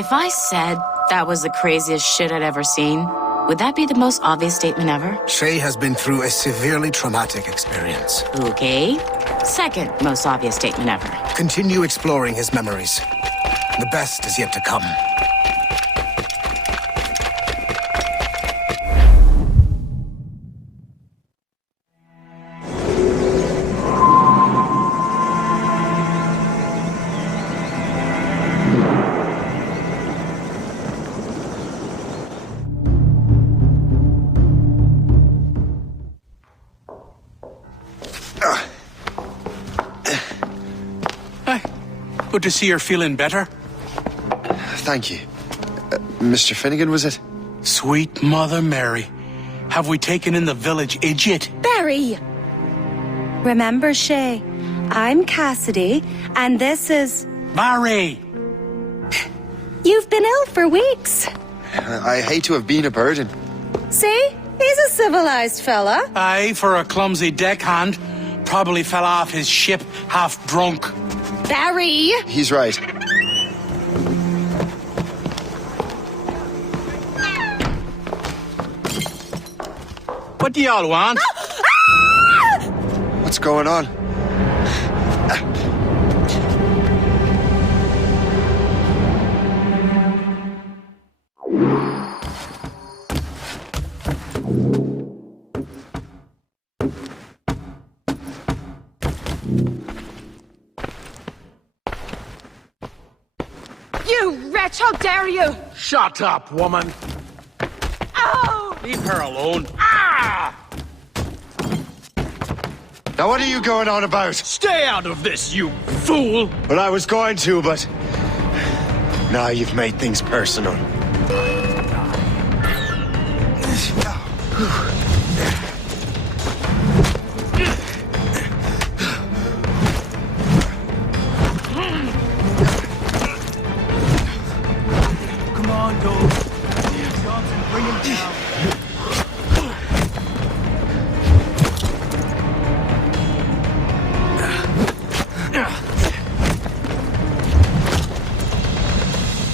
If I said that was the craziest shit I'd ever seen, would that be the most obvious statement ever? Shay has been through a severely traumatic experience. Okay. Second most obvious statement ever. Continue exploring his memories. The best is yet to come. Good to see you're feeling better. Thank you. Mr. Finnegan, was it? Sweet Mother Mary. Have we taken in the village idiot? Barry! Remember, Shay, I'm Cassidy, and this is... Barry! You've been ill for weeks. I hate to have been a burden. See? He's a civilized fella. Aye, for a clumsy deckhand. Probably fell off his ship half drunk. Barry! He's right. What do y'all want? What's going on? You wretch, how dare you! Shut up, woman. Oh! Leave her alone. Ah! Now what are you going on about? Stay out of this, you fool! Well, I was going to, but... Now you've made things personal. Come on, dude. Johnson, bring him down.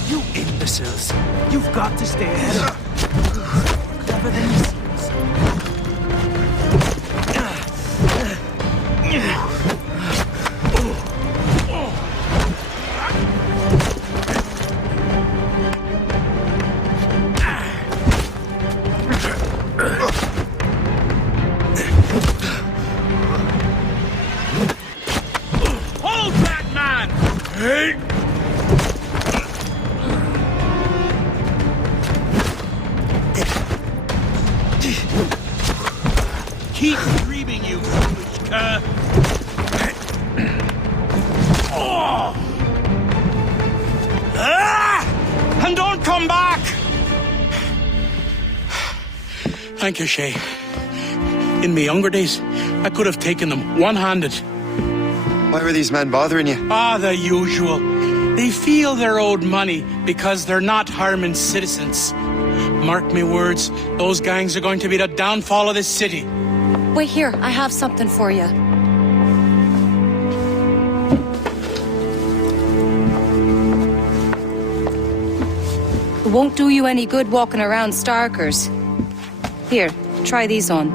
You imbeciles. You've got to stay ahead of more clever than he seems. Hold that man! Hey! Keep dreaming, you foolish cur! Oh. Ah! And don't come back! Thank you, Shay. In my younger days, I could have taken them one-handed. Why were these men bothering you? Ah, the usual. They feel they're owed money because they're not harming citizens. Mark me words, those gangs are going to be the downfall of this city. Wait here, I have something for you. It won't do you any good walking around Starkers. Here, try these on.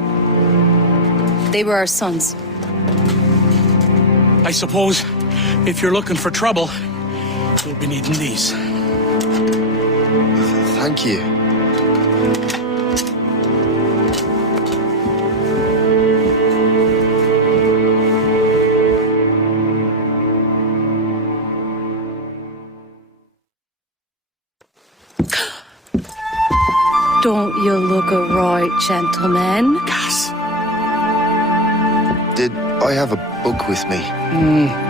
They were our sons. I suppose if you're looking for trouble, you'll be needing these. Thank you. Don't you look a right, gentlemen? Gas. Did I have a book with me?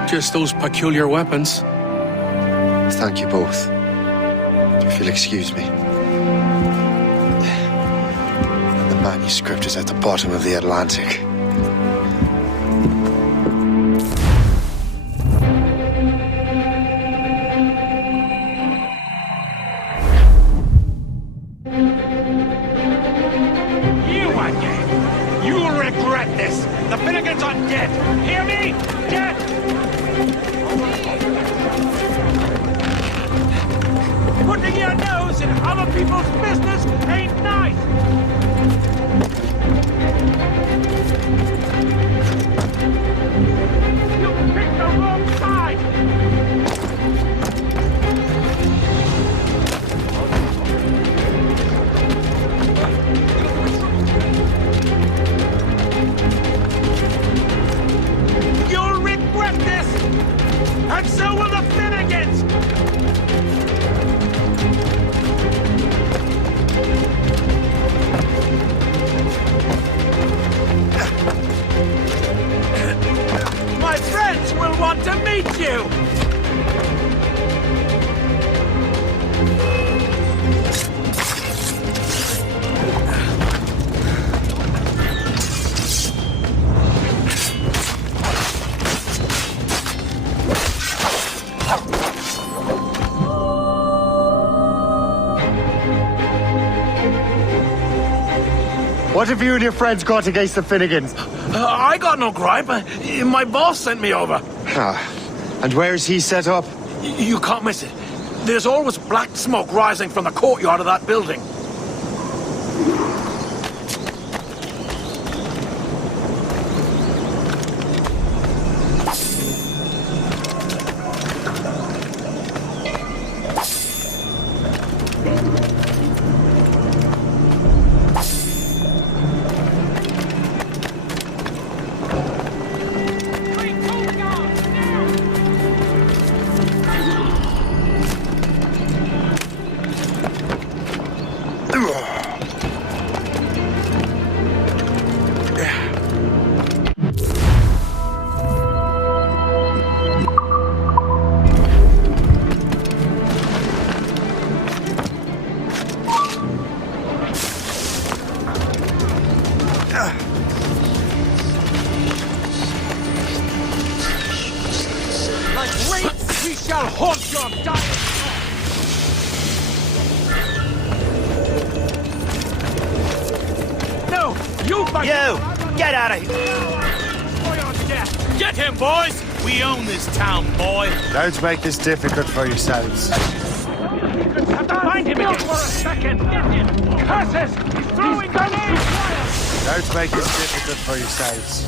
Just those peculiar weapons. Thank you both. If you'll excuse me. The manuscript is at the bottom of the Atlantic. You again! You'll regret this! The Finnegan's on dead! Hear me? Dead! Put Putting your nose in other people's business ain't nice! You picked the wrong side! You'll regret this! And so will the Finnegans! My friends will want to meet you! What have you and your friends got against the Finnegans? I got no gripe. My boss sent me over. And where's he set up? You can't miss it. There's always black smoke rising from the courtyard of that building. We shall haunt your dying soul. No, you fight. You, get out of here. Get him, boys. We own this town, boy. Don't make this difficult for yourselves. Have to find him again for a second. Get him. Curses! He's throwing grenades. Don't make this difficult for yourselves.